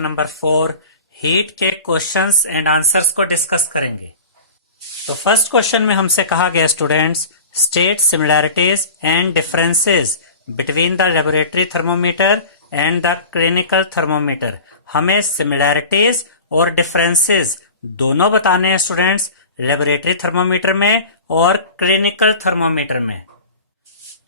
Number 4 heat के questions and answers को discuss करेंगे। तो फर्स्ट क्वेश्चन में हमसे कहा गया students, state similarities and differences between the laboratory thermometer and the clinical thermometer. हमें सिमिलैरिटीज और डिफरेंसेस दोनों बताने हैं स्टूडेंट्स, लेबोरेटरी थर्मोमीटर में और क्लिनिकल थर्मोमीटर में।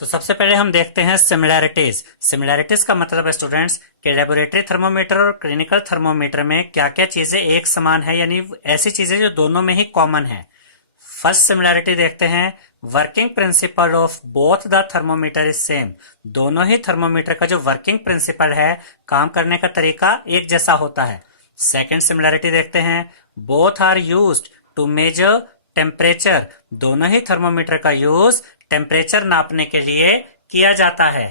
तो सबसे पहले हम देखते हैं सिमिलैरिटीज। सिमिलैरिटीज का मतलब है स्टूडेंट्स कि लेबोरेटरी थर्मोमीटर और क्लिनिकल थर्मोमीटर में क्या क्या चीजें एक समान है, यानी ऐसी चीजें जो दोनों में ही कॉमन है। फर्स्ट सिमिलैरिटी देखते हैं, working principle of both the thermometer is same. दोनों ही थर्मोमीटर का जो वर्किंग प्रिंसिपल है, काम करने का तरीका एक जैसा होता है। सेकेंड सिमिलैरिटी देखते हैं, both are used to measure temperature. दोनों ही थर्मोमीटर का यूज टेम्परेचर नापने के लिए किया जाता है।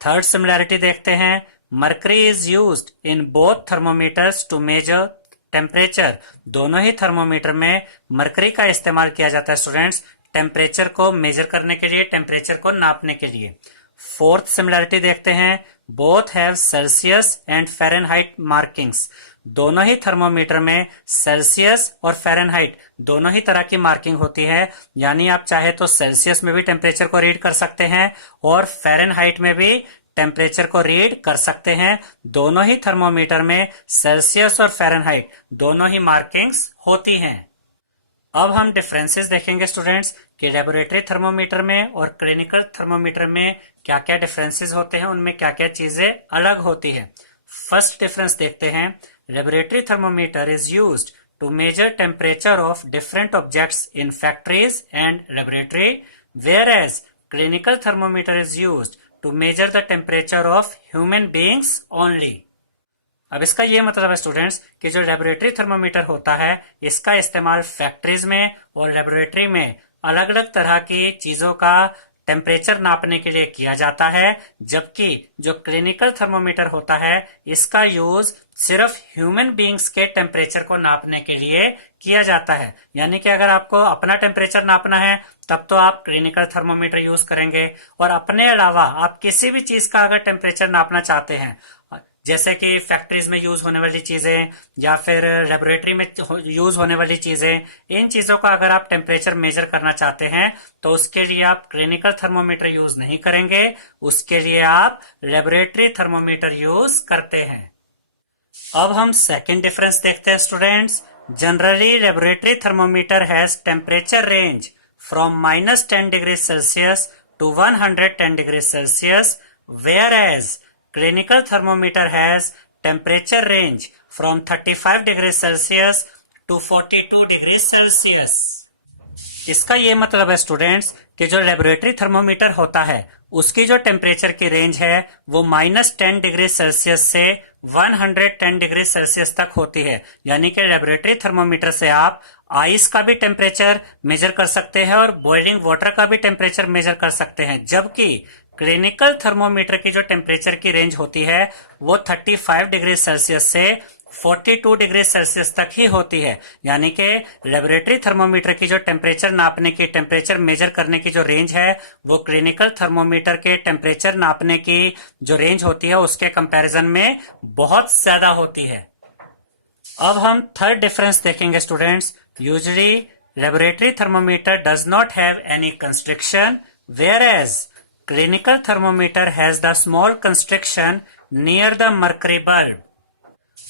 थर्ड सिमिलैरिटी देखते हैं, mercury is used in both thermometers to measure temperature. दोनों ही थर्मोमीटर में मरकरी का इस्तेमाल किया जाता है स्टूडेंट्स, टेम्परेचर को मेजर करने के लिए, टेम्परेचर को नापने के लिए। फोर्थ सिमिलैरिटी देखते हैं, both have Celsius and Fahrenheit markings. दोनों ही थर्मोमीटर में सेल्सियस और फ़ारेनहाइट दोनों ही तरह की मार्किंग होती है, यानी आप चाहे तो सेल्सियस में भी टेम्परेचर को रीड कर सकते हैं और फ़ारेनहाइट में भी टेम्परेचर को रीड कर सकते हैं। दोनों ही थर्मोमीटर में सेल्सियस और फ़ारेनहाइट दोनों ही मार्किंग्स होती हैं। अब हम डिफरेंसेस देखेंगे स्टूडेंट्स कि लेबोरेटरी थर्मोमीटर में और क्लिनिकल थर्मोमीटर में क्या क्या डिफरेंसेस होते हैं, उनमें क्या क्या चीजें अलग होती है। फर्स्ट डिफरेंस देखते हैं, laboratory thermometer is used to measure temperature of different objects in factories and laboratory, whereas clinical thermometer is used to measure the temperature of human beings only. अब इसका ये मतलब है स्टूडेंट्स कि जो laboratory thermometer होता है, इसका इस्तेमाल फैक्ट्रीज में और लेबोरेटरी में अलग अलग तरह की चीजों का टेम्परेचर नापने के लिए किया जाता है, जबकि जो क्लिनिकल थर्मोमीटर होता है, इसका यूज सिर्फ ह्यूमन बीइंग्स के टेम्परेचर को नापने के लिए किया जाता है। यानी कि अगर आपको अपना टेम्परेचर नापना है तब तो आप क्लिनिकल थर्मोमीटर यूज करेंगे, और अपने अलावा आप किसी भी चीज का अगर टेम्परेचर नापना चाहते हैं, जैसे कि फैक्ट्रीज में यूज होने वाली चीजें या फिर लेबोरेटरी में यूज होने वाली चीजें, इन चीजों का अगर आप टेम्परेचर मेजर करना चाहते हैं तो उसके लिए आप क्लिनिकल थर्मोमीटर यूज नहीं करेंगे, उसके लिए आप लेबोरेटरी थर्मोमीटर यूज करते हैं। अब हम सेकेंड डिफरेंस देखते हैं students. Generally laboratory thermometer has temperature range from -10 degree Celsius to 110 degree Celsius, whereas clinical thermometer has temperature range from 35 degrees Celsius to 42 degrees Celsius। इसका ये मतलब है स्टूडेंट्स कि जो लेबोरेटरी थर्मोमीटर होता है, उसकी जो टेम्परेचर की रेंज है वो -10 डिग्री सेल्सियस से 110 डिग्री सेल्सियस तक होती है। यानी कि लेबोरेटरी थर्मोमीटर से आप आइस का भी टेम्परेचर मेजर कर सकते हैं और बॉइलिंग वाटर का भी टेम्परेचर मेजर कर सकते हैं, जबकि क्लिनिकल थर्मोमीटर की जो टेम्परेचर की रेंज होती है वो 35 डिग्री सेल्सियस से 42 डिग्री सेल्सियस तक ही होती है। यानी कि लेबोरेटरी थर्मोमीटर की जो टेम्परेचर नापने की, टेम्परेचर मेजर करने की जो रेंज है, वो क्लिनिकल थर्मोमीटर के टेम्परेचर नापने की जो रेंज होती है उसके कंपैरिजन में बहुत ज्यादा होती है। अब हम थर्ड डिफरेंस देखेंगे students. Usually laboratory thermometer does not have any constriction, whereas clinical thermometer has the small constriction near the mercury bulb।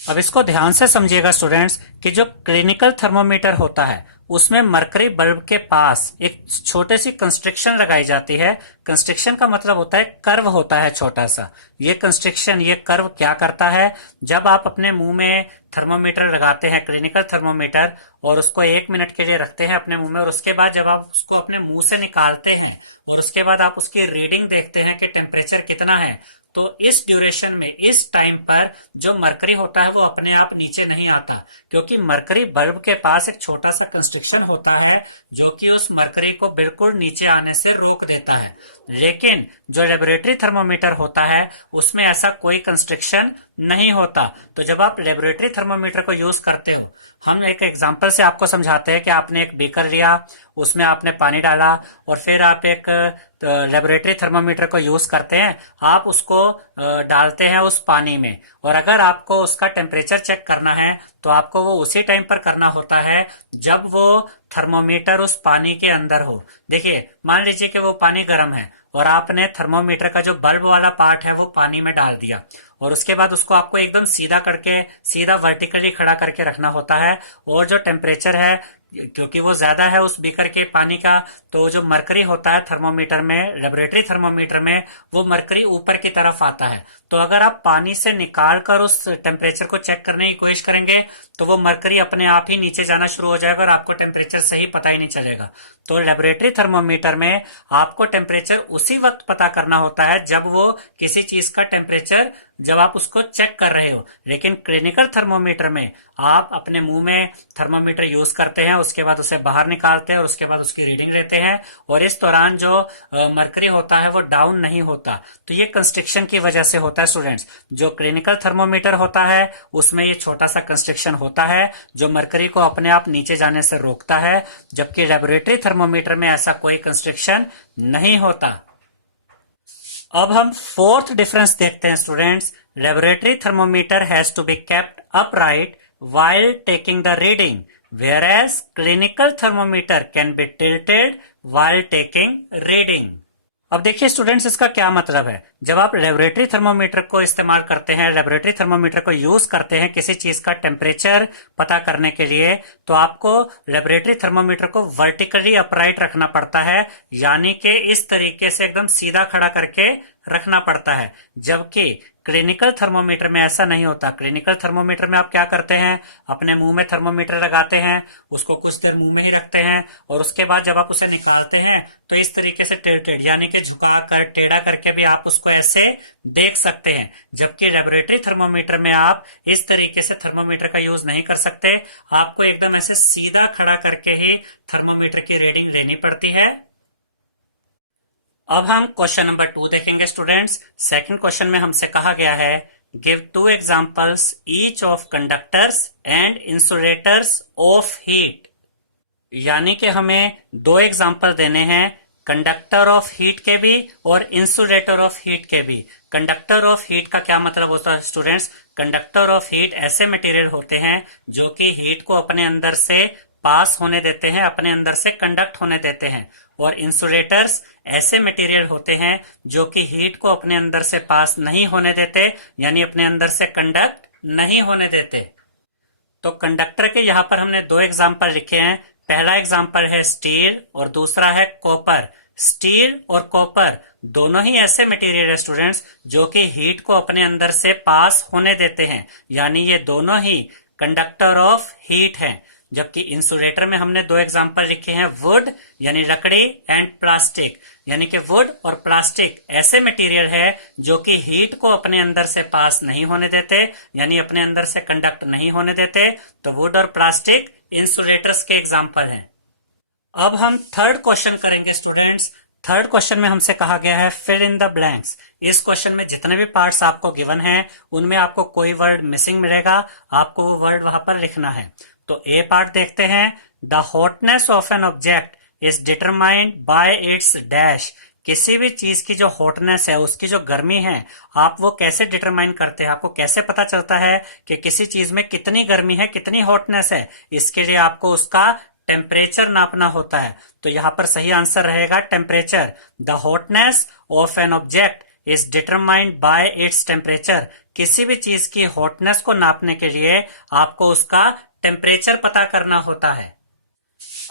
अब इसको ध्यान से समझिएगा स्टूडेंट्स कि जो क्लिनिकल थर्मोमीटर होता है उसमें मरकरी बल्ब के पास एक छोटी सी कंस्ट्रिक्शन लगाई जाती है। कंस्ट्रिक्शन का मतलब होता है कर्व होता है छोटा सा। ये कंस्ट्रिक्शन, ये कर्व क्या करता है, जब आप अपने मुंह में थर्मोमीटर लगाते हैं, क्लिनिकल थर्मोमीटर, और उसको 1 मिनट के लिए रखते हैं अपने मुंह में, और उसके बाद जब आप उसको अपने मुंह से निकालते हैं और उसके बाद आप उसकी रीडिंग देखते हैं कि टेम्परेचर कितना है, तो इस ड्यूरेशन में, इस टाइम पर जो मरकरी होता है वो अपने आप नीचे नहीं आता, क्योंकि मरकरी बल्ब के पास एक छोटा सा कंस्ट्रिक्शन होता है जो कि उस मरकरी को बिल्कुल नीचे आने से रोक देता है। लेकिन जो लेबोरेटरी थर्मोमीटर होता है उसमें ऐसा कोई कंस्ट्रिक्शन नहीं होता। तो जब आप लेबोरेटरी थर्मोमीटर को यूज करते हो, हम एक एग्जांपल से आपको समझाते हैं कि आपने एक बीकर लिया, उसमें आपने पानी डाला और फिर आप एक लेबोरेटरी थर्मोमीटर को यूज करते हैं। आप उसको डालते हैं उस पानी में, और अगर आपको उसका टेम्परेचर चेक करना है तो आपको वो उसी टाइम पर करना होता है जब वो थर्मोमीटर उस पानी के अंदर हो। देखिए, मान लीजिए कि वो पानी गर्म है और आपने थर्मोमीटर का जो बल्ब वाला पार्ट है वो पानी में डाल दिया, और उसके बाद उसको आपको एकदम सीधा करके, सीधा वर्टिकली खड़ा करके रखना होता है। और जो टेम्परेचर है, क्योंकि वो ज्यादा है उस बीकर के पानी का, तो जो मरकरी होता है थर्मोमीटर में, लेबोरेटरी थर्मोमीटर में, वो मरकरी ऊपर की तरफ आता है। तो अगर आप पानी से निकाल कर उस टेम्परेचर को चेक करने की कोशिश करेंगे तो वो मरकरी अपने आप ही नीचे जाना शुरू हो जाएगा और आपको टेम्परेचर सही पता ही नहीं चलेगा। तो लेबोरेटरी थर्मोमीटर में आपको टेम्परेचर उसी वक्त पता करना होता है जब वो किसी चीज का टेम्परेचर, जब आप उसको चेक कर रहे हो। लेकिन क्लिनिकल थर्मोमीटर में आप अपने मुंह में थर्मोमीटर यूज करते हैं, उसके बाद उसे बाहर निकालते हैं और उसके बाद उसकी रीडिंग लेते हैं, और इस दौरान जो मरकरी होता है वो डाउन नहीं होता। तो ये कंस्ट्रिक्शन की वजह से होता है स्टूडेंट्स। जो क्लिनिकल थर्मोमीटर होता है उसमें ये छोटा सा कंस्ट्रिक्शन होता है जो मरकरी को अपने आप नीचे जाने से रोकता है, जबकि लेबोरेटरी थर्मोमीटर में ऐसा कोई कंस्ट्रिक्शन नहीं होता। अब हम फोर्थ डिफरेंस देखते हैं students. Laboratory thermometer has to be kept upright while taking the reading, whereas clinical thermometer can be tilted while taking reading. अब देखिए स्टूडेंट्स, इसका क्या मतलब है। जब आप लेबोरेटरी थर्मोमीटर को इस्तेमाल करते हैं, लेबोरेटरी थर्मोमीटर को यूज करते हैं किसी चीज का टेम्परेचर पता करने के लिए, तो आपको लेबोरेटरी थर्मोमीटर को वर्टिकली अपराइट रखना पड़ता है, यानी कि इस तरीके से एकदम सीधा खड़ा करके रखना पड़ता है। जबकि क्लिनिकल थर्मोमीटर में ऐसा नहीं होता। क्लिनिकल थर्मोमीटर में आप क्या करते हैं, अपने मुंह में थर्मोमीटर लगाते हैं, उसको कुछ देर मुंह में ही रखते हैं, और उसके बाद जब आप उसे निकालते हैं तो इस तरीके से टिल्टेड, यानी कि झुका कर, टेढ़ा करके भी आप उसको ऐसे देख सकते हैं। जबकि लेबोरेटरी थर्मोमीटर में आप इस तरीके से थर्मोमीटर का यूज नहीं कर सकते, आपको एकदम ऐसे सीधा खड़ा करके ही थर्मोमीटर की रीडिंग लेनी पड़ती है। अब हम क्वेश्चन नंबर 2 देखेंगे स्टूडेंट्स। सेकंड क्वेश्चन में हमसे कहा गया है, give 2 examples each of conductors and insulators of heat. यानी कि हमें 2 एग्जांपल देने हैं, कंडक्टर ऑफ हीट के भी और इंसुलेटर ऑफ हीट के भी। कंडक्टर ऑफ हीट का क्या मतलब होता है स्टूडेंट्स? कंडक्टर ऑफ हीट ऐसे मटेरियल होते हैं जो कि हीट को अपने अंदर से पास होने देते हैं, अपने अंदर से कंडक्ट होने देते हैं। और इंसुलेटर्स ऐसे मटेरियल होते हैं जो कि हीट को अपने अंदर से पास नहीं होने देते, यानी अपने अंदर से कंडक्ट नहीं होने देते। तो कंडक्टर के यहाँ पर हमने 2 एग्जाम्पल लिखे हैं। पहला एग्जाम्पल है स्टील और दूसरा है कॉपर। स्टील और कॉपर दोनों ही ऐसे मटेरियल है स्टूडेंट्स जो कि हीट को अपने अंदर से पास होने देते हैं, यानी ये दोनों ही कंडक्टर ऑफ हीट हैं। जबकि इंसुलेटर में हमने 2 एग्जाम्पल लिखे हैं, वुड यानी लकड़ी एंड प्लास्टिक, यानी कि वुड और प्लास्टिक ऐसे मटेरियल है जो कि हीट को अपने अंदर से पास नहीं होने देते, यानी अपने अंदर से कंडक्ट नहीं होने देते। तो वुड और प्लास्टिक इंसुलेटर्स के एग्जाम्पल हैं। अब हम थर्ड क्वेश्चन करेंगे स्टूडेंट्स। थर्ड क्वेश्चन में हमसे कहा गया है फिल इन द ब्लैंक्स। इस क्वेश्चन में जितने भी पार्ट्स आपको गिवन हैं उनमें आपको कोई वर्ड मिसिंग मिलेगा, आपको वो वर्ड वहां पर लिखना है। तो ए पार्ट देखते हैं। The hotness of an object is determined by it's dash. किसी भी चीज की जो हॉटनेस है, उसकी जो गर्मी है, आप वो कैसे डिटरमाइन करते हैं? आपको कैसे पता चलता है कि किसी चीज में कितनी गर्मी है, कितनी हॉटनेस है? इसके लिए आपको उसका टेम्परेचर नापना होता है। तो यहां पर सही आंसर रहेगा temperature. The hotness of an object is determined by its temperature. किसी भी चीज की हॉटनेस को नापने के लिए आपको उसका टेम्परेचर पता करना होता है।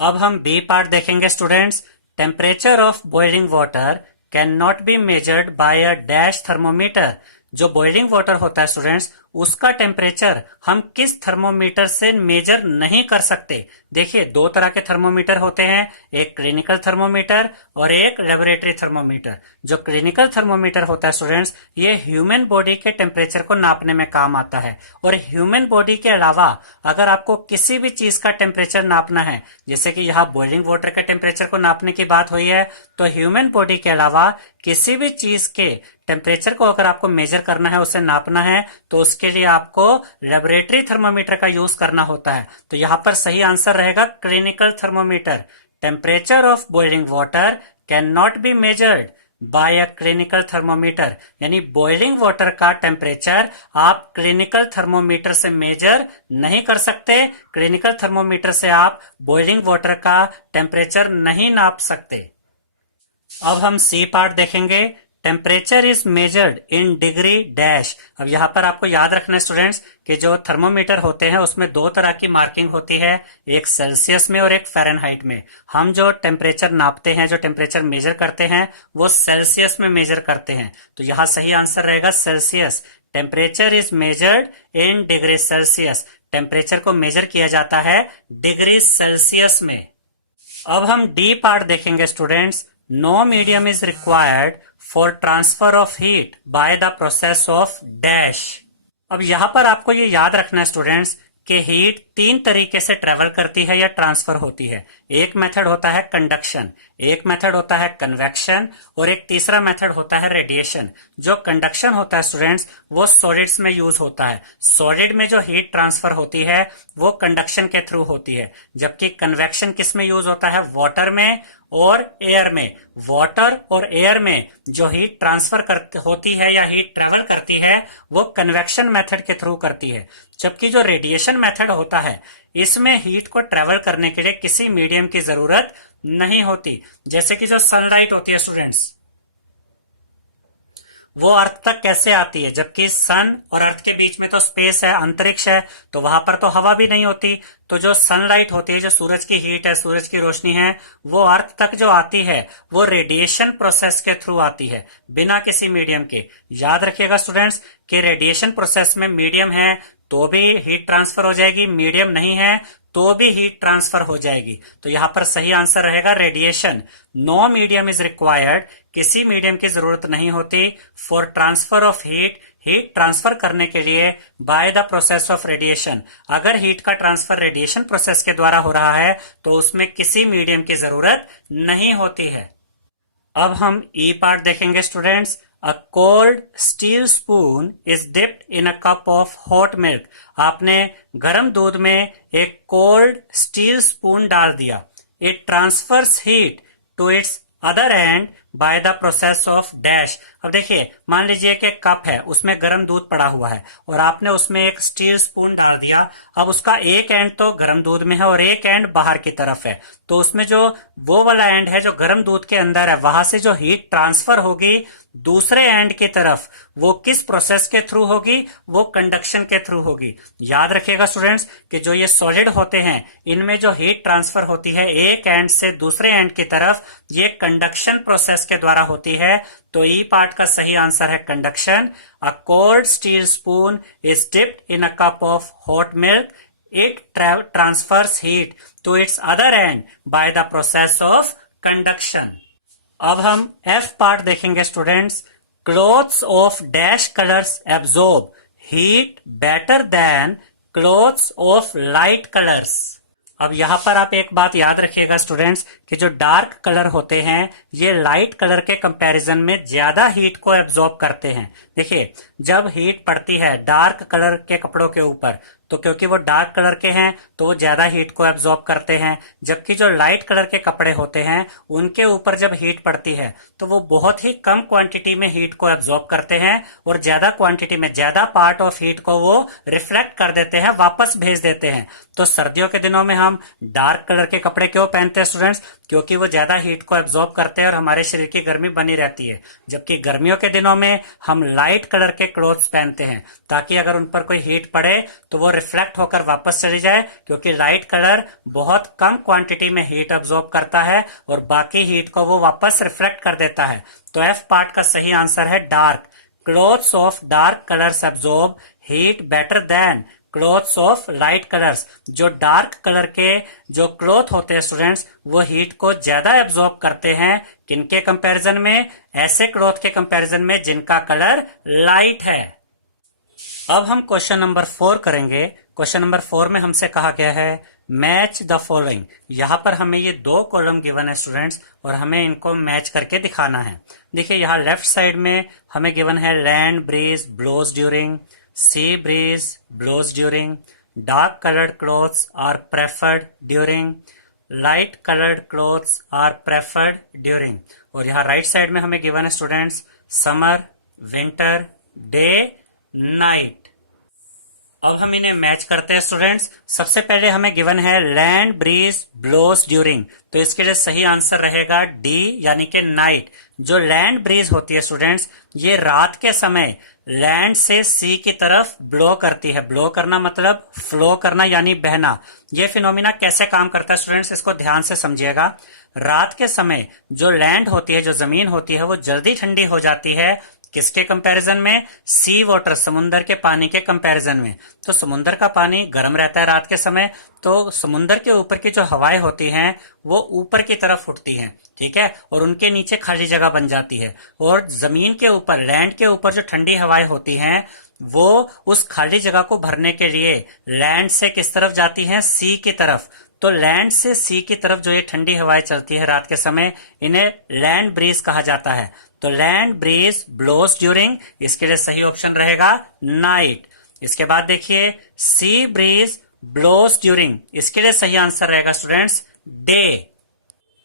अब हम बी पार्ट देखेंगे students. Temperature of boiling water can not be measured by a dash thermometer. जो बॉइलिंग वाटर होता है स्टूडेंट्स, उसका टेम्परेचर हम किस थर्मोमीटर से मेजर नहीं कर सकते। देखिए, 2 तरह के थर्मोमीटर होते हैं, एक क्लिनिकल थर्मोमीटर और एक लेबोरेटरी थर्मोमीटर। जो क्लिनिकल थर्मोमीटर होता है स्टूडेंट्स, ये ह्यूमन बॉडी के टेम्परेचर को नापने में काम आता है। और ह्यूमन बॉडी के अलावा अगर आपको किसी भी चीज का टेम्परेचर नापना है, जैसे कि यहाँ बॉइलिंग वाटर के टेम्परेचर को नापने की बात हुई है, तो ह्यूमन बॉडी के अलावा किसी भी चीज के टेम्परेचर को अगर आपको मेजर करना है, उसे नापना है, तो उसके लिए आपको लेबोरेटरी थर्मोमीटर का यूज करना होता है। तो यहां पर सही आंसर रहेगा clinical thermometer. Temperature of boiling water can not be measured by a clinical thermometer, यानी बॉइलिंग वाटर का टेम्परेचर आप क्लिनिकल थर्मोमीटर से मेजर नहीं कर सकते। क्लिनिकल थर्मोमीटर से आप बॉइलिंग वाटर का टेम्परेचर नहीं नाप सकते। अब हम सी पार्ट देखेंगे। Temperature is measured in degree dash. अब यहां पर आपको याद रखना है स्टूडेंट्स कि जो थर्मोमीटर होते हैं उसमें दो तरह की मार्किंग होती है, एक सेल्सियस में और एक फ़ारेनहाइट में। हम जो टेम्परेचर नापते हैं, जो टेम्परेचर मेजर करते हैं, वो सेल्सियस में मेजर करते हैं। तो यहां सही आंसर रहेगा Celsius. Temperature is measured in degree Celsius. Temperature को मेजर किया जाता है डिग्री सेल्सियस में। अब हम डी पार्ट देखेंगे students. No medium is required for transfer of heat by the process of dash. अब यहां पर आपको ये याद रखना है स्टूडेंट्स कि हीट तीन तरीके से ट्रेवल करती है या ट्रांसफर होती है। एक मेथड होता है कंडक्शन, एक मेथड होता है कन्वेक्शन और एक तीसरा मेथड होता है रेडिएशन। जो कंडक्शन होता है स्टूडेंट्स वो सॉलिड्स में यूज होता है। सॉलिड में जो हीट ट्रांसफर होती है वो कंडक्शन के थ्रू होती है, जबकि कन्वेक्शन किस में यूज होता है? वाटर में और एयर में। वाटर और एयर में जो हीट ट्रांसफर होती है या हीट ट्रेवल करती है वो कन्वेक्शन मेथड के थ्रू करती है, जबकि जो रेडिएशन मेथड होता है इसमें हीट को ट्रेवल करने के लिए किसी मीडियम की जरूरत नहीं होती। जैसे कि जो सनलाइट होती है स्टूडेंट्स, वो अर्थ तक कैसे आती है? जबकि सन और अर्थ के बीच में तो स्पेस है, अंतरिक्ष है, तो वहां पर तो हवा भी नहीं होती। तो जो सनलाइट होती है, जो सूरज की हीट है, सूरज की रोशनी है, वो अर्थ तक जो आती है वो रेडिएशन प्रोसेस के थ्रू आती है, बिना किसी मीडियम के। याद रखिएगा स्टूडेंट्स कि रेडिएशन प्रोसेस में मीडियम है तो भी हीट ट्रांसफर हो जाएगी, मीडियम नहीं है तो भी हीट ट्रांसफर हो जाएगी। तो यहां पर सही आंसर रहेगा radiation. No medium is required, किसी मीडियम की जरूरत नहीं होती for transfer of heat, heat transfer करने के लिए by the process of radiation. अगर हीट का ट्रांसफर रेडिएशन प्रोसेस के द्वारा हो रहा है तो उसमें किसी मीडियम की जरूरत नहीं होती है। अब हम ई पार्ट देखेंगे students. A cold steel spoon is dipped in a cup of hot milk. आपने गर्म दूध में एक cold steel spoon डाल दिया। It transfers heat to its other end by the process of dash. अब देखिए, मान लीजिए कि कप है, उसमें गर्म दूध पड़ा हुआ है और आपने उसमें एक स्टील स्पून डाल दिया। अब उसका एक एंड तो गर्म दूध में है और एक एंड बाहर की तरफ है, तो उसमें जो वो वाला एंड है जो गर्म दूध के अंदर है, वहां से जो हीट ट्रांसफर होगी दूसरे एंड की तरफ, वो किस प्रोसेस के थ्रू होगी? वो कंडक्शन के थ्रू होगी। याद रखिएगा स्टूडेंट्स कि जो ये सॉलिड होते हैं इनमें जो हीट ट्रांसफर होती है एक एंड से दूसरे एंड की तरफ, ये कंडक्शन प्रोसेस के द्वारा होती है। तो ई पार्ट का सही आंसर है conduction. A cold steel spoon is dipped in a cup of hot milk, it transfers heat to its other end by the process of conduction. अब हम एफ पार्ट देखेंगे students. Clothes of dash colours absorb heat better than clothes of light colours. अब यहां पर आप एक बात याद रखिएगा स्टूडेंट्स कि जो डार्क कलर होते हैं ये लाइट कलर के कंपैरिजन में ज्यादा हीट को एब्जॉर्ब करते हैं। देखिए, जब हीट पड़ती है डार्क कलर के कपड़ों के ऊपर तो क्योंकि वो डार्क कलर के हैं तो वो ज्यादा हीट को एब्जॉर्ब करते हैं, जबकि जो लाइट कलर के कपड़े होते हैं उनके ऊपर जब हीट पड़ती है तो वो बहुत ही कम क्वांटिटी में हीट को एब्जॉर्ब करते हैं और ज्यादा क्वांटिटी में ज्यादा पार्ट ऑफ हीट को वो रिफ्लेक्ट कर देते हैं, वापस भेज देते हैं। तो सर्दियों के दिनों में हम डार्क कलर के कपड़े क्यों पहनते हैं स्टूडेंट्स? क्योंकि वो ज्यादा हीट को एब्जॉर्ब करते हैं और हमारे शरीर की गर्मी बनी रहती है। जबकि गर्मियों के दिनों में हम लाइट कलर के क्लोथ्स पहनते हैं ताकि अगर उन पर कोई हीट पड़े तो वो रिफ्लेक्ट होकर वापस चली जाए, क्योंकि लाइट कलर बहुत कम क्वांटिटी में हीट एब्जॉर्ब करता है और बाकी हीट को वो वापस रिफ्लेक्ट कर देता है। तो एफ पार्ट का सही आंसर है dark. Clothes of dark colours absorb heat better than clothes of light colours. जो डार्क कलर के जो क्लोथ होते हैं स्टूडेंट्स वो हीट को ज्यादा एब्जॉर्ब करते हैं। किनके कंपैरिजन में? ऐसे क्लोथ के कंपैरिजन में जिनका कलर लाइट है। अब हम क्वेश्चन नंबर 4 करेंगे। क्वेश्चन नंबर 4 में हमसे कहा गया है मैच द फॉलोइंग। यहाँ पर हमें ये दो कॉलम गिवन है स्टूडेंट्स, और हमें इनको मैच करके दिखाना है। देखिए यहाँ लेफ्ट साइड में हमें गिवन है land breeze blows during, sea breeze blows during, dark coloured clothes are preferred during, light coloured clothes are preferred during. और यहाँ राइट साइड में हमें गिवन है students summer, winter, day, night. अब हम इन्हें मैच करते हैं स्टूडेंट्स। सबसे पहले हमें गिवन है लैंड ब्रीज ब्लोस ड्यूरिंग, तो इसके लिए सही आंसर रहेगा डी यानी कि नाइट। जो लैंड ब्रीज होती है स्टूडेंट्स, ये रात के समय लैंड से सी की तरफ ब्लो करती है। ब्लो करना मतलब फ्लो करना यानी बहना। ये फिनोमिना कैसे काम करता है स्टूडेंट्स, इसको ध्यान से समझिएगा। रात के समय जो लैंड होती है, जो जमीन होती है, वो जल्दी ठंडी हो जाती है। किसके कंपैरिजन में? सी वाटर, समुन्द्र के पानी के कंपैरिजन में। तो समुन्द्र का पानी गर्म रहता है रात के समय, तो समुन्द्र के ऊपर की जो हवाएं होती हैं वो ऊपर की तरफ उठती हैं, ठीक है, और उनके नीचे खाली जगह बन जाती है। और जमीन के ऊपर, लैंड के ऊपर जो ठंडी हवाएं होती हैं वो उस खाली जगह को भरने के लिए लैंड से किस तरफ जाती हैं? सी की तरफ। तो लैंड से सी की तरफ जो ये ठंडी हवाएं चलती है रात के समय, इन्हें लैंड ब्रीज कहा जाता है। तो लैंड ब्रीज ब्लोस ड्यूरिंग, इसके लिए सही ऑप्शन रहेगा नाइट। इसके बाद देखिए सी ब्रीज ब्लोस ड्यूरिंग, इसके लिए सही आंसर रहेगा स्टूडेंट्स डे।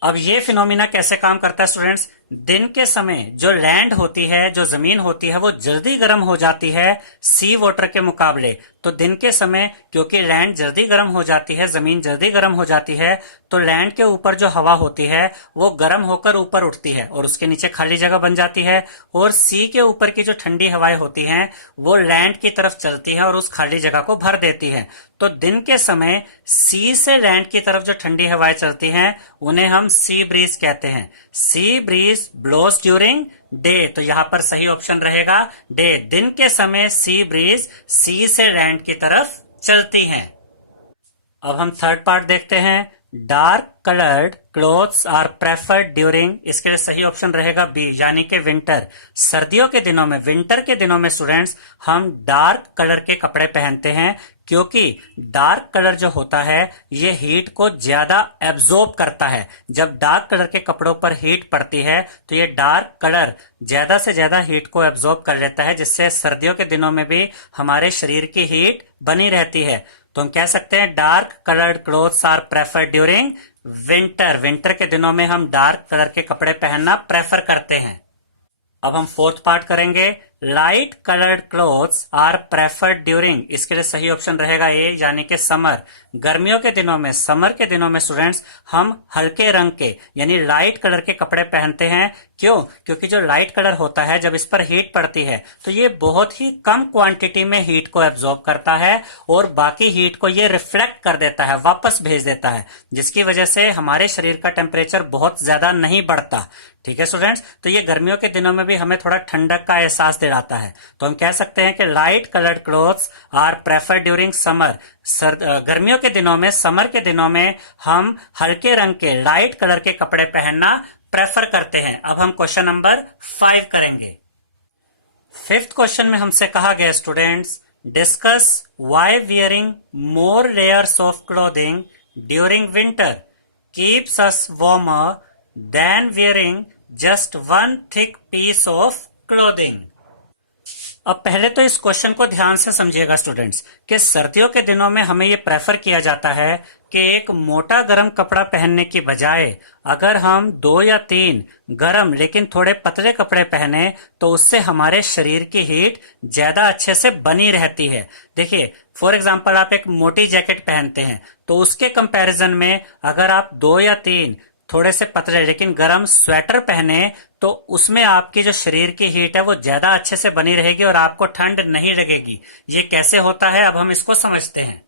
अब ये फिनोमिना कैसे काम करता है स्टूडेंट्स? दिन के समय जो लैंड होती है, जो जमीन होती है, वो जल्दी गर्म हो जाती है सी वाटर के मुकाबले। तो दिन के समय क्योंकि लैंड जल्दी गर्म हो जाती है, जमीन जल्दी गर्म हो जाती है, तो लैंड के ऊपर जो हवा होती है वो गर्म होकर ऊपर उठती है और उसके नीचे खाली जगह बन जाती है। और सी के ऊपर की जो ठंडी हवाएं होती हैं वो लैंड की तरफ चलती है और उस खाली जगह को भर देती है। तो दिन के समय सी से लैंड की तरफ जो ठंडी हवाएं चलती हैं उन्हें हम सी ब्रीज कहते हैं। Sea breeze blows during day, तो यहां पर सही ऑप्शन रहेगा डे। दिन के समय सी ब्रीज सी से लैंड की तरफ चलती हैं। अब हम थर्ड पार्ट देखते हैं। Dark coloured clothes are preferred during, इसके लिए सही ऑप्शन रहेगा बी यानी कि विंटर। सर्दियों के दिनों में, विंटर के दिनों में स्टूडेंट्स हम डार्क कलर के कपड़े पहनते हैं, क्योंकि डार्क कलर जो होता है ये हीट को ज्यादा एब्जॉर्ब करता है। जब डार्क कलर के कपड़ों पर हीट पड़ती है तो ये डार्क कलर ज्यादा से ज्यादा हीट को एब्जॉर्ब कर लेता है, जिससे सर्दियों के दिनों में भी हमारे शरीर की हीट बनी रहती है। तो हम कह सकते हैं dark coloured clothes are preferred during winter. Winter के दिनों में हम डार्क कलर के कपड़े पहनना प्रेफर करते हैं। अब हम फोर्थ पार्ट करेंगे। Light coloured clothes are preferred during, इसके लिए सही ऑप्शन रहेगा ए यानी कि समर। गर्मियों के दिनों में, समर के दिनों में स्टूडेंट्स हम हल्के रंग के यानी लाइट कलर के कपड़े पहनते हैं। क्यों? क्योंकि जो लाइट कलर होता है जब इस पर हीट पड़ती है तो ये बहुत ही कम क्वांटिटी में हीट को एब्जॉर्ब करता है और बाकी हीट को ये रिफ्लेक्ट कर देता है, वापस भेज देता है, जिसकी वजह से हमारे शरीर का टेम्परेचर बहुत ज्यादा नहीं बढ़ता। ठीक है स्टूडेंट्स, तो ये गर्मियों के दिनों में भी हमें थोड़ा ठंडक का एहसास दिलाता है। तो हम कह सकते हैं कि light coloured clothes are preferred during summer. गर्मियों के दिनों में, समर के दिनों में हम हल्के रंग के लाइट कलर के कपड़े पहनना प्रेफर करते हैं। अब हम क्वेश्चन नंबर 5 करेंगे। फिफ्थ क्वेश्चन में हमसे कहा गया students discuss why wearing more layers of clothing during winter keeps us warmer than wearing just one thick piece of clothing. अब पहले तो इस क्वेश्चन को ध्यान से समझिएगा स्टूडेंट्स कि सर्दियों के दिनों में हमें ये प्रेफर किया जाता है कि एक मोटा गर्म कपड़ा पहनने की बजाय अगर हम 2 या 3 गर्म लेकिन थोड़े पतले कपड़े पहने तो उससे हमारे शरीर की हीट ज्यादा अच्छे से बनी रहती है। देखिए फॉर एग्जांपल आप एक मोटी जैकेट पहनते हैं तो उसके कंपैरिजन में अगर आप 2 या 3 थोड़े से पतले लेकिन गर्म स्वेटर पहने तो उसमें आपकी जो शरीर की हीट है वो ज्यादा अच्छे से बनी रहेगी और आपको ठंड नहीं लगेगी। ये कैसे होता है अब हम इसको समझते हैं।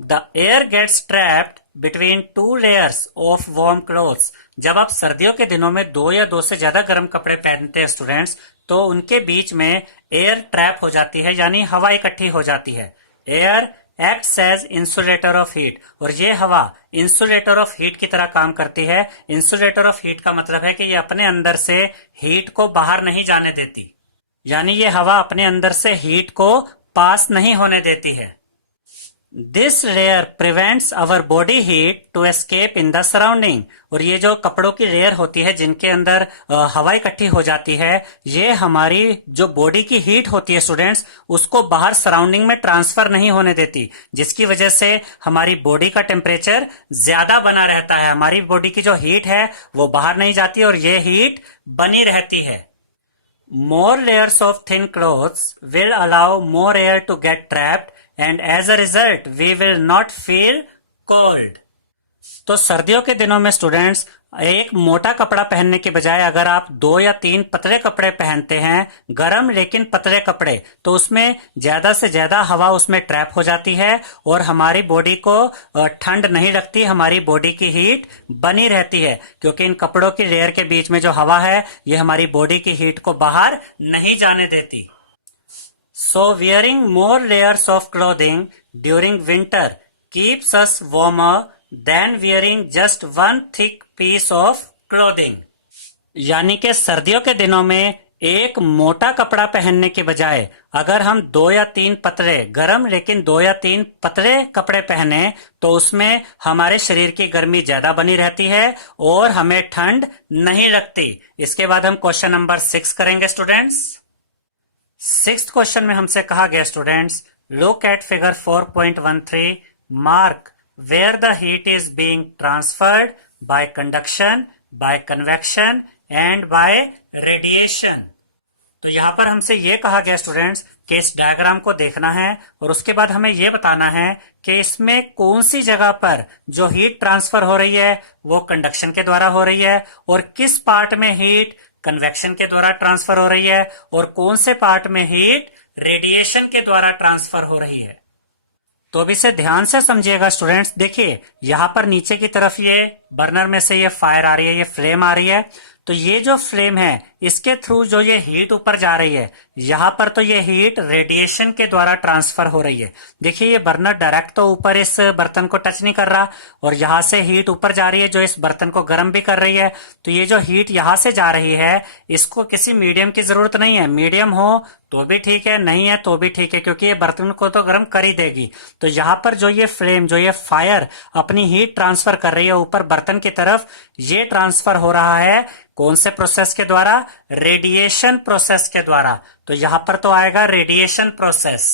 The air gets trapped between 2 layers of warm clothes. जब आप सर्दियों के दिनों में 2 या 2 से ज्यादा गर्म कपड़े पहनते हैं स्टूडेंट्स तो उनके बीच में एयर ट्रैप हो जाती है यानी हवा इकट्ठी हो जाती है। Air acts as insulator of heat, और ये हवा इंसुलेटर ऑफ हीट की तरह काम करती है। इंसुलेटर ऑफ हीट का मतलब है कि ये अपने अंदर से हीट को बाहर नहीं जाने देती। यानी ये हवा अपने अंदर से हीट को पास नहीं होने देती है। This layer prevents our body heat to escape in the surrounding. और ये जो कपड़ों की लेयर होती है जिनके अंदर हवा इकट्ठी हो जाती है, ये हमारी जो बॉडी की हीट होती है स्टूडेंट्स, उसको बाहर सराउंडिंग में ट्रांसफर नहीं होने देती, जिसकी वजह से हमारी बॉडी का टेम्परेचर ज्यादा बना रहता है। हमारी बॉडी की जो हीट है वो बाहर नहीं जाती और ये हीट बनी रहती है। More layers of thin clothes will allow more air to get trapped and as a result we will not feel cold. तो सर्दियों के दिनों में स्टूडेंट्स एक मोटा कपड़ा पहनने के बजाय अगर आप 2 या 3 पतले कपड़े पहनते हैं, गर्म लेकिन पतले कपड़े, तो उसमें ज्यादा से ज्यादा हवा उसमें ट्रैप हो जाती है और हमारी बॉडी को ठंड नहीं लगती, हमारी बॉडी की हीट बनी रहती है, क्योंकि इन कपड़ों की लेयर के बीच में जो हवा है ये हमारी बॉडी की हीट को बाहर नहीं जाने देती। So wearing more layers of clothing during winter keeps us warmer than wearing just one thick piece of clothing. यानी कि सर्दियों के दिनों में एक मोटा कपड़ा पहनने के बजाय अगर हम 2 या 3 पतले, गर्म लेकिन 2 या 3 पतले कपड़े पहने तो उसमें हमारे शरीर की गर्मी ज्यादा बनी रहती है और हमें ठंड नहीं लगती। इसके बाद हम क्वेश्चन नंबर 6 करेंगे स्टूडेंट्स। 6th क्वेश्चन में हमसे कहा गया students, look at figure 4.13, mark where the heat is being transferred by conduction, by convection and by radiation। तो यहां पर हमसे ये कहा गया स्टूडेंट्स कि इस डायग्राम को देखना है और उसके बाद हमें ये बताना है कि इसमें कौन सी जगह पर जो हीट ट्रांसफर हो रही है वो कंडक्शन के द्वारा हो रही है और किस पार्ट में हीट कन्वेक्शन के द्वारा ट्रांसफर हो रही है और कौन से पार्ट में हीट रेडिएशन के द्वारा ट्रांसफर हो रही है। तो अब इसे ध्यान से समझिएगा स्टूडेंट्स। देखिए यहां पर नीचे की तरफ ये बर्नर में से ये फायर आ रही है, ये फ्लेम आ रही है, तो ये जो फ्लेम है इसके थ्रू जो ये हीट ऊपर जा रही है, यहां पर तो ये हीट रेडिएशन के द्वारा ट्रांसफर हो रही है। देखिए ये बर्नर डायरेक्ट तो ऊपर इस बर्तन को टच नहीं कर रहा और यहां से हीट ऊपर जा रही है जो इस बर्तन को गर्म भी कर रही है। तो ये जो हीट यहां से जा रही है इसको किसी मीडियम की जरूरत नहीं है, मीडियम हो तो भी ठीक है, नहीं है तो भी ठीक है, क्योंकि ये बर्तन को तो गर्म कर ही देगी। तो यहाँ पर जो ये फ्लेम, जो ये फायर अपनी हीट ट्रांसफर कर रही है ऊपर बर्तन की तरफ, ये ट्रांसफर हो रहा है कौन से प्रोसेस के द्वारा? रेडिएशन प्रोसेस के द्वारा। तो यहां पर तो आएगा रेडिएशन प्रोसेस।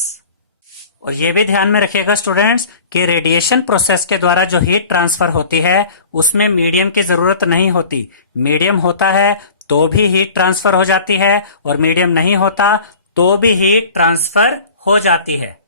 और ये भी ध्यान में रखिएगा स्टूडेंट्स कि रेडिएशन प्रोसेस के द्वारा जो हीट ट्रांसफर होती है उसमें मीडियम की जरूरत नहीं होती। मीडियम होता है तो भी हीट ट्रांसफर हो जाती है और मीडियम नहीं होता तो भी हीट ट्रांसफर हो जाती है।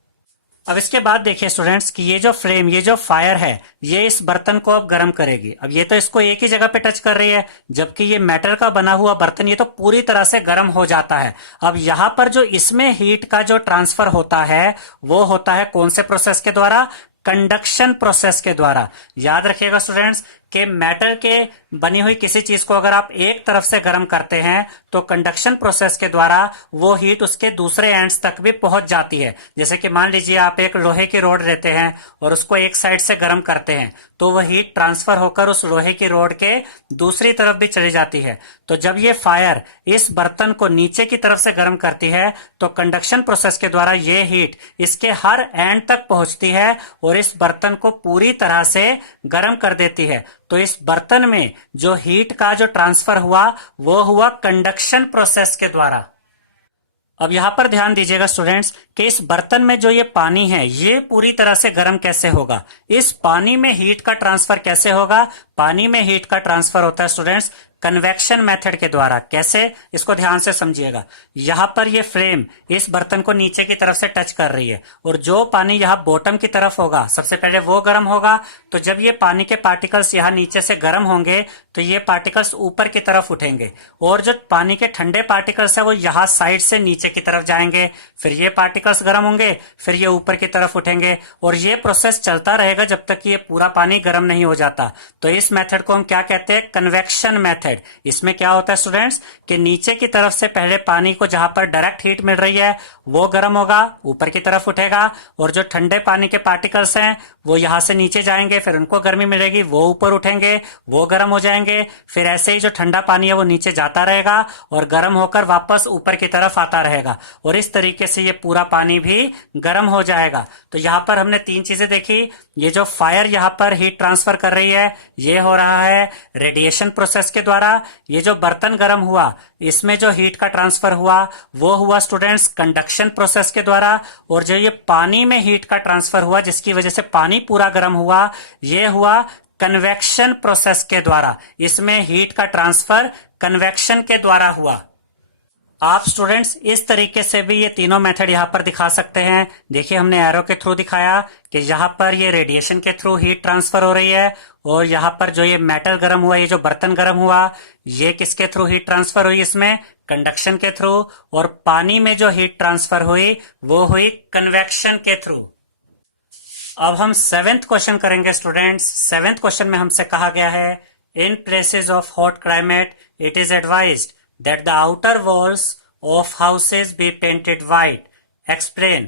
अब इसके बाद देखिए स्टूडेंट्स कि ये जो फ्लेम, ये जो फायर है, ये इस बर्तन को अब गर्म करेगी। अब ये तो इसको एक ही जगह पे टच कर रही है, जबकि ये मेटल का बना हुआ बर्तन ये तो पूरी तरह से गर्म हो जाता है। अब यहां पर जो इसमें हीट का जो ट्रांसफर होता है वो होता है कौन से प्रोसेस के द्वारा? कंडक्शन प्रोसेस के द्वारा। याद रखिएगा स्टूडेंट्स कि मेटल के बनी हुई किसी चीज को अगर आप एक तरफ से गर्म करते हैं तो कंडक्शन प्रोसेस के द्वारा वो हीट उसके दूसरे एंड्स तक भी पहुंच जाती है। जैसे कि मान लीजिए आप एक लोहे की रोड लेते हैं और उसको एक साइड से गर्म करते हैं तो वह हीट ट्रांसफर होकर उस लोहे की रोड के दूसरी तरफ भी चली जाती है। तो जब ये फायर इस बर्तन को नीचे की तरफ से गर्म करती है तो कंडक्शन प्रोसेस के द्वारा ये हीट इसके हर एंड तक पहुंचती है और इस बर्तन को पूरी तरह से गर्म कर देती है। तो इस बर्तन में जो हीट का जो ट्रांसफर हुआ वो हुआ कंडक्शन प्रोसेस के द्वारा। अब यहां पर ध्यान दीजिएगा स्टूडेंट्स कि इस बर्तन में जो ये पानी है ये पूरी तरह से गर्म कैसे होगा? इस पानी में हीट का ट्रांसफर कैसे होगा? पानी में हीट का ट्रांसफर होता है स्टूडेंट्स कन्वेक्शन मेथड के द्वारा। कैसे? इसको ध्यान से समझिएगा। यहां पर ये फ्लेम इस बर्तन को नीचे की तरफ से टच कर रही है और जो पानी यहां बॉटम की तरफ होगा सबसे पहले वो गर्म होगा। तो जब ये पानी के पार्टिकल्स यहां नीचे से गर्म होंगे तो ये पार्टिकल्स ऊपर की तरफ उठेंगे और जो पानी के ठंडे पार्टिकल्स है वो यहां साइड से नीचे की तरफ जाएंगे। फिर ये पार्टिकल पार्टिकल्स गर्म होंगे, फिर ये ऊपर की तरफ उठेंगे और ये प्रोसेस चलता रहेगा जब तक कि ये पूरा पानी गर्म नहीं हो जाता। तो इस मेथड को हम क्या कहते हैं? Convection method. इसमें क्या होता है स्टूडेंट्स कि नीचे की तरफ से पहले पानी को जहां पर डायरेक्ट हीट मिल रही है वो गर्म होगा, ऊपर की तरफ उठेगा, और जो ठंडे पानी के पार्टिकल्स हैं वो यहां से नीचे जाएंगे, फिर उनको गर्मी मिलेगी, वो ऊपर उठेंगे, वो गर्म हो जाएंगे, फिर ऐसे ही जो ठंडा पानी है वो नीचे जाता रहेगा और गर्म होकर वापस ऊपर की तरफ आता रहेगा, और इस तरीके से ये पूरा पानी भी गर्म हो जाएगा। तो यहाँ पर हमने तीन चीजें देखी। ये जो फायर यहाँ पर हीट ट्रांसफर कर रही है ये हो रहा है रेडिएशन प्रोसेस के द्वारा। ये जो बर्तन गर्म हुआ इसमें जो हीट का ट्रांसफर हुआ वो हुआ स्टूडेंट्स कंडक्शन प्रोसेस के द्वारा। और जो ये पानी में हीट का ट्रांसफर हुआ जिसकी वजह से पानी पूरा गर्म हुआ ये हुआ कन्वेक्शन प्रोसेस के द्वारा। इसमें हीट का ट्रांसफर कन्वेक्शन के द्वारा हुआ। आप स्टूडेंट्स इस तरीके से भी ये तीनों मेथड यहाँ पर दिखा सकते हैं। देखिए हमने एरो के थ्रू दिखाया कि यहाँ पर ये रेडिएशन के थ्रू हीट ट्रांसफर हो रही है, और यहाँ पर जो ये मेटल गर्म हुआ, ये जो बर्तन गर्म हुआ, ये किसके थ्रू हीट ट्रांसफर हुई? इसमें कंडक्शन के थ्रू। और पानी में जो हीट ट्रांसफर हुई वो हुई कन्वेक्शन के थ्रू। अब हम 7th क्वेश्चन करेंगे स्टूडेंट्स। 7th क्वेश्चन में हमसे कहा गया है in places of hot climate it is advised that the outer walls of houses be painted white. Explain.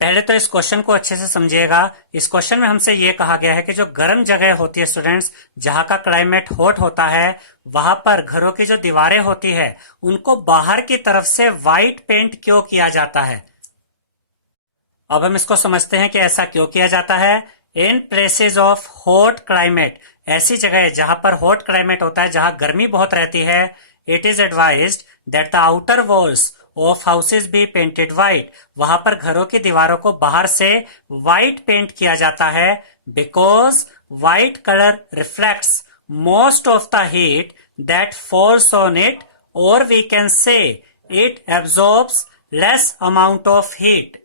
पहले तो इस क्वेश्चन को अच्छे से समझिएगा। इस क्वेश्चन में हमसे ये कहा गया है कि जो गर्म जगह होती है स्टूडेंट्स, जहां का क्लाइमेट हॉट होता है, वहां पर घरों की जो दीवारें होती है उनको बाहर की तरफ से व्हाइट पेंट क्यों किया जाता है। अब हम इसको समझते हैं कि ऐसा क्यों किया जाता है। In places of hot climate, ऐसी जगह जहां पर हॉट क्लाइमेट होता है, जहां गर्मी बहुत रहती है, it is advised that the outer walls of houses be painted white. वहां पर घरों की दीवारों को बाहर से व्हाइट पेंट किया जाता है, because white colour reflects most of the heat that falls on it, और we can say it absorbs less amount of heat.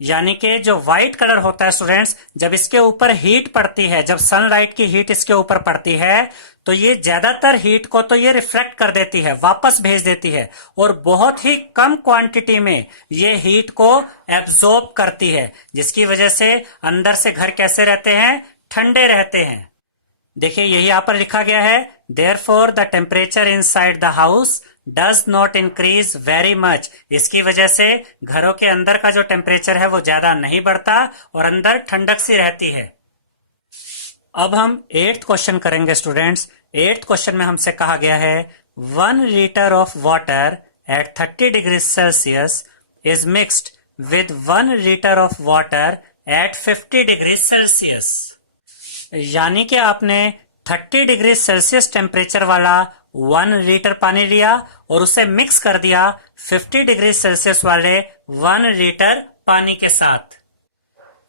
यानी कि जो व्हाइट कलर होता है स्टूडेंट्स, जब इसके ऊपर हीट पड़ती है, जब सनलाइट की हीट इसके ऊपर पड़ती है, तो ये ज्यादातर हीट को तो ये रिफ्लेक्ट कर देती है, वापस भेज देती है, और बहुत ही कम क्वांटिटी में ये हीट को एब्जॉर्ब करती है, जिसकी वजह से अंदर से घर कैसे रहते हैं? ठंडे रहते हैं। देखिए यही यहां पर लिखा गया है, therefore the temperature inside the house does not increase very much. इसकी वजह से घरों के अंदर का जो टेम्परेचर है वो ज्यादा नहीं बढ़ता और अंदर ठंडक सी रहती है। अब हम 8th क्वेश्चन करेंगे स्टूडेंट्स। 8th क्वेश्चन में हमसे कहा गया है 1 litre of water at 30 degree Celsius is mixed with 1 litre of water at 50 degree Celsius. यानी कि आपने 30 डिग्री सेल्सियस टेम्परेचर वाला 1 लीटर पानी लिया और उसे मिक्स कर दिया 50 डिग्री सेल्सियस वाले 1 लीटर पानी के साथ।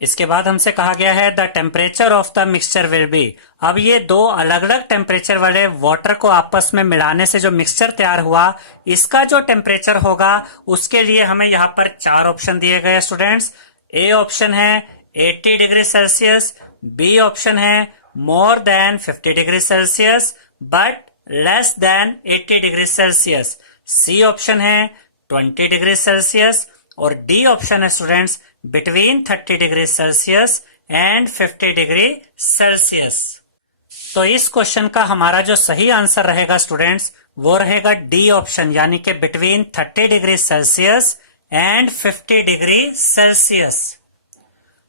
इसके बाद हमसे कहा गया है the temperature of the mixture will be. अब ये दो अलग अलग टेम्परेचर वाले वाटर को आपस में मिलाने से जो मिक्सचर तैयार हुआ, इसका जो टेम्परेचर होगा उसके लिए हमें यहाँ पर 4 ऑप्शन दिए गए स्टूडेंट्स। ए ऑप्शन है 80 डिग्री सेल्सियस, बी ऑप्शन है more than 50 degree Celsius but less than 80 degree Celsius, C option है 20 डिग्री सेल्सियस, और डी ऑप्शन है students between 30 degree Celsius and 50 degree Celsius. तो इस क्वेश्चन का हमारा जो सही आंसर रहेगा स्टूडेंट्स वो रहेगा डी ऑप्शन, यानी कि between 30 degree Celsius and 50 degree Celsius.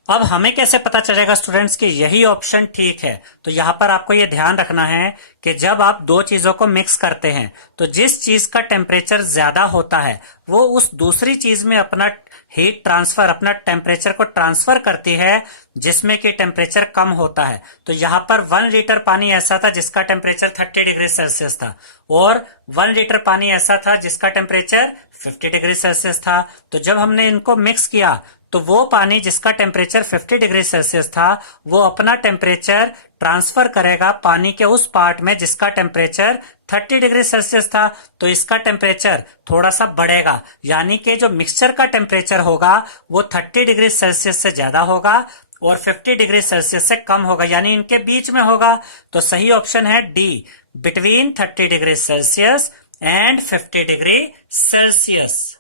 अब हमें कैसे पता चलेगा स्टूडेंट्स कि यही ऑप्शन ठीक है? तो यहाँ पर आपको ये ध्यान रखना है कि जब आप दो चीजों को मिक्स करते हैं तो जिस चीज का टेम्परेचर ज्यादा होता है वो उस दूसरी चीज में अपना हीट ट्रांसफर, अपना टेम्परेचर को ट्रांसफर करती है जिसमें कि टेम्परेचर कम होता है। तो यहाँ पर 1 लीटर पानी ऐसा था जिसका टेम्परेचर 30 डिग्री सेल्सियस था, और 1 लीटर पानी ऐसा था जिसका टेम्परेचर 50 डिग्री सेल्सियस था। तो जब हमने इनको मिक्स किया तो वो पानी जिसका टेम्परेचर 50 डिग्री सेल्सियस था वो अपना टेम्परेचर ट्रांसफर करेगा पानी के उस पार्ट में जिसका टेम्परेचर 30 डिग्री सेल्सियस था। तो इसका टेम्परेचर थोड़ा सा बढ़ेगा, यानी कि जो मिक्सचर का टेम्परेचर होगा वो 30 डिग्री सेल्सियस से ज्यादा होगा और 50 डिग्री सेल्सियस से कम होगा, यानी इनके बीच में होगा। तो सही ऑप्शन है D, between 30 degree Celsius and 50 degree Celsius.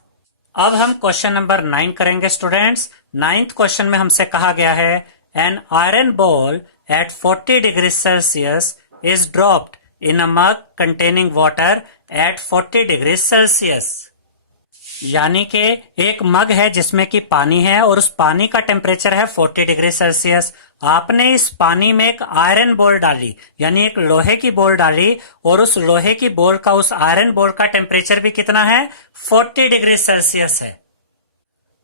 अब हम क्वेश्चन नंबर 9 करेंगे स्टूडेंट्स। 9th क्वेश्चन में हमसे कहा गया है an iron ball at 40 degree Celsius is dropped in a mug containing water at 40 degree Celsius. यानी कि एक मग है जिसमें कि पानी है और उस पानी का टेम्परेचर है 40 डिग्री सेल्सियस। आपने इस पानी में एक आयरन बॉल डाली, यानी एक लोहे की बॉल डाली, और उस लोहे की बॉल का, उस आयरन बॉल का टेम्परेचर भी कितना है? 40 डिग्री सेल्सियस है।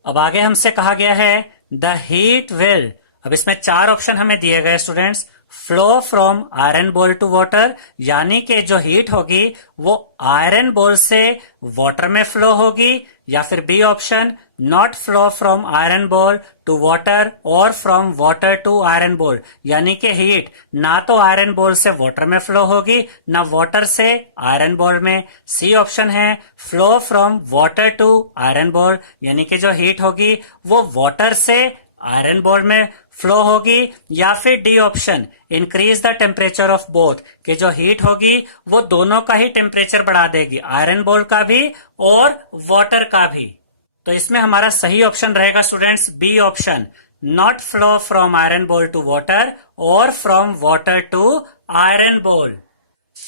अब आगे हमसे कहा गया है द हीट विल, अब इसमें 4 ऑप्शन हमें दिए गए students. Flow from iron ball to water, यानी कि जो हीट होगी वो आयरन बॉल से वाटर में फ्लो होगी, या फिर B option not flow from iron ball to water और from water to iron ball, यानी कि हीट ना तो आयरन बॉल से वाटर में फ्लो होगी ना वाटर से आयरन बॉल में। सी ऑप्शन है flow from water to iron ball, यानी कि जो हीट होगी वो वाटर से आयरन बॉल में फ्लो होगी, या फिर D option increase the temperature of both, कि जो हीट होगी वो दोनों का ही टेम्परेचर बढ़ा देगी, आयरन बॉल का भी और वाटर का भी। तो इसमें हमारा सही ऑप्शन रहेगा students B option, not flow from iron ball to water और from water to iron ball.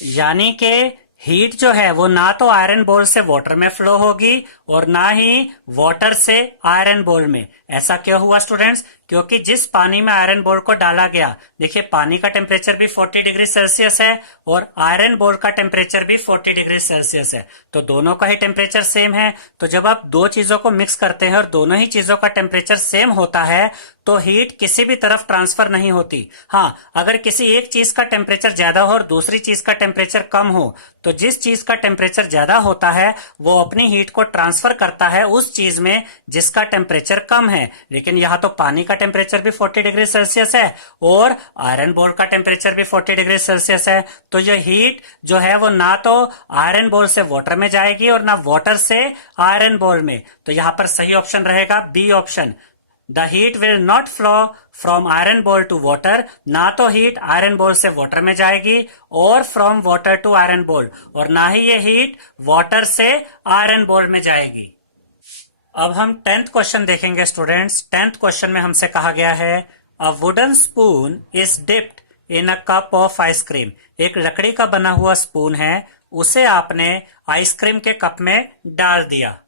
यानी कि हीट जो है वो ना तो आयरन बॉल से वाटर में फ्लो होगी और ना ही वाटर से आयरन बॉल में। ऐसा क्यों हुआ स्टूडेंट्स? क्योंकि जिस पानी में आयरन बॉल को डाला गया, देखिए पानी का टेम्परेचर भी 40 डिग्री सेल्सियस है और आयरन बॉल का टेम्परेचर भी 40 डिग्री सेल्सियस है, तो दोनों का ही टेम्परेचर सेम है। तो जब आप दो चीजों को मिक्स करते हैं और दोनों ही चीजों का टेम्परेचर सेम होता है तो हीट किसी भी तरफ ट्रांसफर नहीं होती। हाँ, अगर किसी एक चीज का टेम्परेचर ज्यादा हो और दूसरी चीज का टेम्परेचर कम हो, तो जिस चीज का टेम्परेचर ज्यादा होता है वो अपनी हीट को ट्रांसफर करता है उस चीज में जिसका टेम्परेचर कम है। लेकिन यहाँ तो पानी का टेम्परेचर भी 40 डिग्री सेल्सियस है और आयरन बॉल का टेम्परेचर भी 40 डिग्री सेल्सियस है, तो ये हीट जो है वो ना तो आयरन बॉल से वाटर में जाएगी और ना वाटर से आयरन बॉल में। तो यहाँ पर सही ऑप्शन रहेगा B option, the heat will not flow from iron ball to water, ना तो हीट आयरन बॉल से वाटर में जाएगी और from water to iron ball, और ना ही ये हीट वाटर से आयरन बॉल में जाएगी। अब हम 10th क्वेश्चन देखेंगे स्टूडेंट्स। 10th क्वेश्चन में हमसे कहा गया है a wooden spoon is dipped in a cup of ice cream. एक लकड़ी का बना हुआ स्पून है, उसे आपने आइसक्रीम के कप में डाल दिया।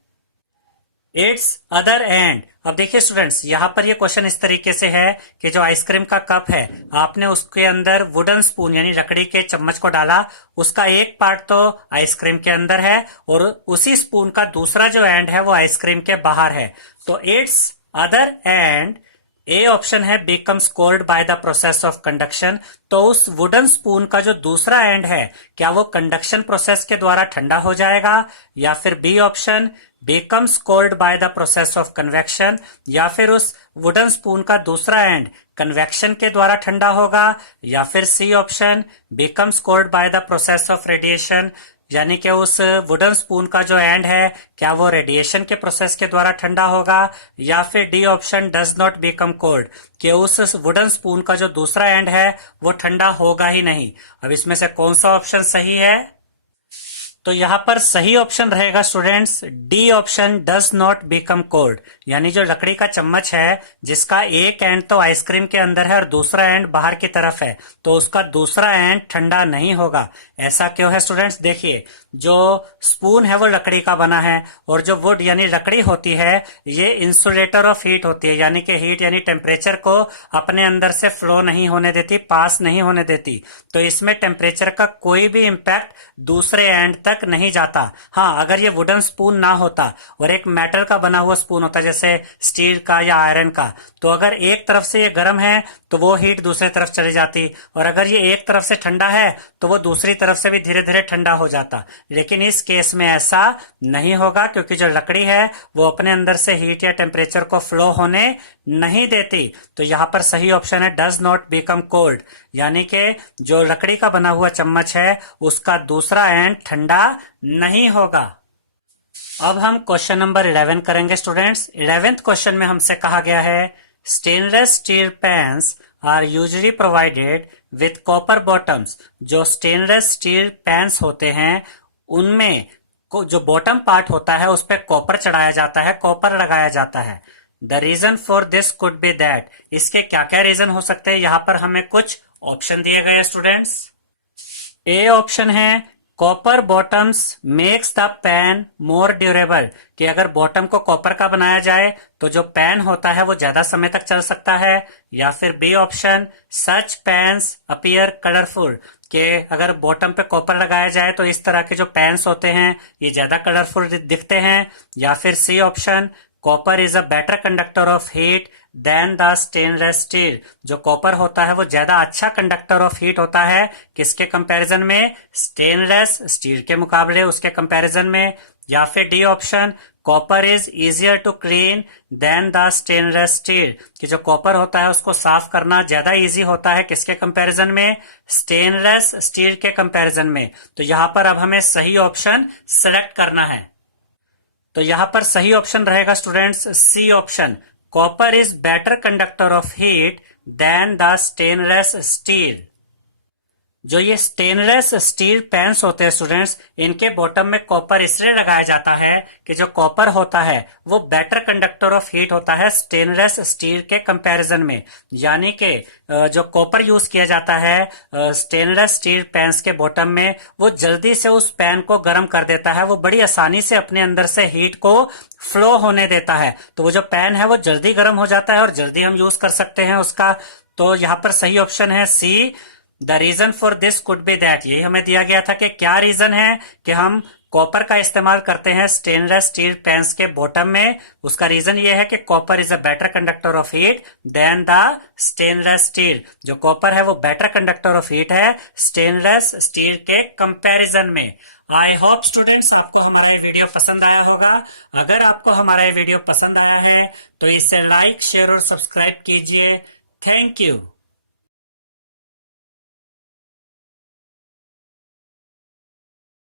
इट्स अदर एंड, अब देखिए स्टूडेंट्स यहाँ पर ये क्वेश्चन इस तरीके से है कि जो आइसक्रीम का कप है आपने उसके अंदर वुडन स्पून यानी लकड़ी के चम्मच को डाला, उसका एक पार्ट तो आइसक्रीम के अंदर है और उसी स्पून का दूसरा जो एंड है वो आइसक्रीम के बाहर है। तो it's other end, A option है becomes cold by the process of conduction, तो उस वुडन स्पून का जो दूसरा एंड है क्या वो कंडक्शन प्रोसेस के द्वारा ठंडा हो जाएगा, या फिर B option becomes cold by the process of convection, या फिर उस वुडन स्पून का दूसरा एंड कन्वेक्शन के द्वारा ठंडा होगा, या फिर C option becomes cold by the process of radiation, यानी कि उस वुडन स्पून का जो एंड है क्या वो रेडिएशन के प्रोसेस के द्वारा ठंडा होगा, या फिर D option does not become cold, कि उस वुडन स्पून का जो दूसरा एंड है वो ठंडा होगा ही नहीं। अब इसमें से कौन सा ऑप्शन सही है? तो यहाँ पर सही ऑप्शन रहेगा students D option does not become cold, यानी जो लकड़ी का चम्मच है जिसका एक एंड तो आइसक्रीम के अंदर है और दूसरा एंड बाहर की तरफ है, तो उसका दूसरा एंड ठंडा नहीं होगा। ऐसा क्यों है स्टूडेंट्स? देखिए जो स्पून है वो लकड़ी का बना है और जो वुड यानी लकड़ी होती है ये इंसुलेटर ऑफ हीट होती है, यानी कि हीट यानी टेम्परेचर को अपने अंदर से फ्लो नहीं होने देती, पास नहीं होने देती, तो इसमें टेम्परेचर का कोई भी इम्पैक्ट दूसरे एंड तक नहीं जाता। हाँ, अगर ये वुडन स्पून ना होता और एक मेटल का बना हुआ स्पून होता जैसे स्टील का या आयरन का, तो अगर एक तरफ से ये गर्म है तो वो हीट दूसरी तरफ चली जाती, और अगर ये एक तरफ से ठंडा है तो वो दूसरी तरफ से भी धीरे धीरे ठंडा हो जाता। लेकिन इस केस में ऐसा नहीं होगा क्योंकि जो लकड़ी है वो अपने अंदर से हीट या टेम्परेचर को फ्लो होने नहीं देती। तो यहाँ पर सही ऑप्शन है डज नॉट बिकम कोल्ड, यानी कि जो लकड़ी का बना हुआ चम्मच है उसका दूसरा एंड ठंडा नहीं होगा। अब हम क्वेश्चन नंबर 11 करेंगे स्टूडेंट्स। 11th क्वेश्चन में हमसे कहा गया है stainless steel pans are usually provided with copper bottoms. जो स्टेनलेस स्टील पैन्स होते हैं उनमें को जो बॉटम पार्ट होता है उस पर कॉपर चढ़ाया जाता है, कॉपर लगाया जाता है। The reason for this could be that, इसके क्या क्या रीजन हो सकते हैं, यहां पर हमें कुछ ऑप्शन दिए गए स्टूडेंट्स। ए ऑप्शन है copper bottoms makes the pan more durable, कि अगर बॉटम को कॉपर का बनाया जाए तो जो पैन होता है वो ज्यादा समय तक चल सकता है। या फिर B option such pans appear colourful, कि अगर बॉटम पे कॉपर लगाया जाए तो इस तरह के जो पैन्स होते हैं ये ज्यादा कलरफुल दिखते हैं। या फिर C option copper is a better conductor of heat than the stainless steel, जो कॉपर होता है वो ज्यादा अच्छा कंडक्टर ऑफ हीट होता है किसके कंपैरिजन में, स्टेनलेस स्टील के मुकाबले, उसके कंपैरिजन में। या फिर D option copper is easier to clean than the stainless steel, कि जो कॉपर होता है उसको साफ करना ज्यादा इजी होता है किसके कंपैरिजन में, स्टेनलेस स्टील के कंपैरिजन में। तो यहां पर अब हमें सही ऑप्शन सेलेक्ट करना है। तो यहां पर सही ऑप्शन रहेगा students C option, copper is better conductor of heat than the stainless steel. जो ये स्टेनलेस स्टील पैन्स होते हैं स्टूडेंट्स, इनके बॉटम में कॉपर इसलिए लगाया जाता है कि जो कॉपर होता है वो बेटर कंडक्टर ऑफ हीट होता है स्टेनलेस स्टील के कंपैरिजन में। यानी कि जो कॉपर यूज किया जाता है स्टेनलेस स्टील पैन्स के बॉटम में, वो जल्दी से उस पैन को गर्म कर देता है, वो बड़ी आसानी से अपने अंदर से हीट को फ्लो होने देता है। तो वो जो पैन है वो जल्दी गर्म हो जाता है और जल्दी हम यूज कर सकते हैं उसका। तो यहाँ पर सही ऑप्शन है C, the reason for this could be that. यही हमें दिया गया था कि क्या रीजन है कि हम कॉपर का इस्तेमाल करते हैं स्टेनलेस स्टील पैन्स के बॉटम में। उसका रीजन ये है कि copper is a better conductor of heat than the stainless steel, जो कॉपर है वो बेटर कंडक्टर ऑफ हीट है स्टेनलेस स्टील के कंपैरिजन में। आई होप स्टूडेंट्स आपको हमारा ये वीडियो पसंद आया होगा। अगर आपको हमारा ये वीडियो पसंद आया है तो इसे लाइक शेयर और सब्सक्राइब कीजिए। Thank you.